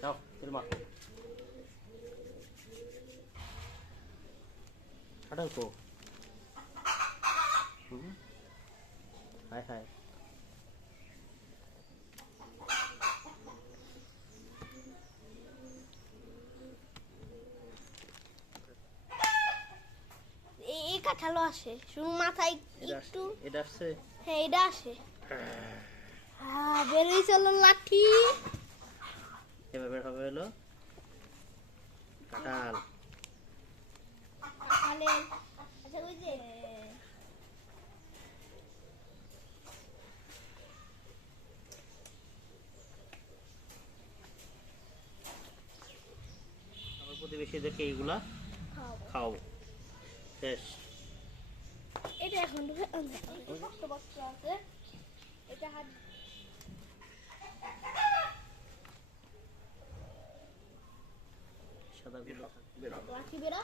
তেল মাখো হায় হায় এই কাঁঠালও আসে শুধু মাথায় একটু এটা আসছে হ্যাঁ এটা আসে। হ্যাঁ বেরোই চলো লাঠি। আচ্ছা ওই যে প্রতিবেশীদেরকে এইগুলা। খাওয়াবো। শেষ এটা এখন শক্ত বস্ত্র আছে। এটা হাত সাদা গুলো বেরা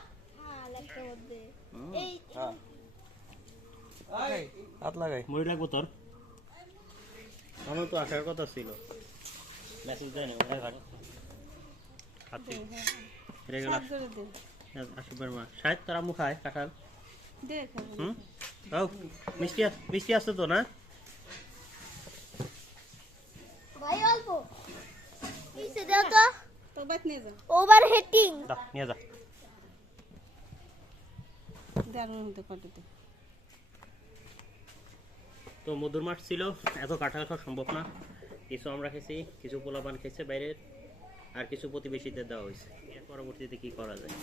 হ্যাঁ হ্যাঁ। হাত লাগাই মুড়ি রাখব তোর আমার তো আসার কথা ছিল মেসেজ দেয় না ওটা ঘাটে হাতে রেগে মা শায়দ তোর আম্মু খায় কাঁঠাল হুম ও মিষ্টি মিষ্টি তো না ভাই অল্প নিচে দাও তো তো বাইক নিয়ে যা ওভার হেটিং দা নিয়ে যা তো মধুর মাঠ ছিল, এত কাঁঠাল খাওয়া সম্ভব না। কিছু আমরা খেয়েছি কিছু পোলাপান খেয়েছে বাইরের আর কিছু প্রতিবেশীদের দেওয়া হয়েছে। এর পরবর্তীতে কি করা যায়?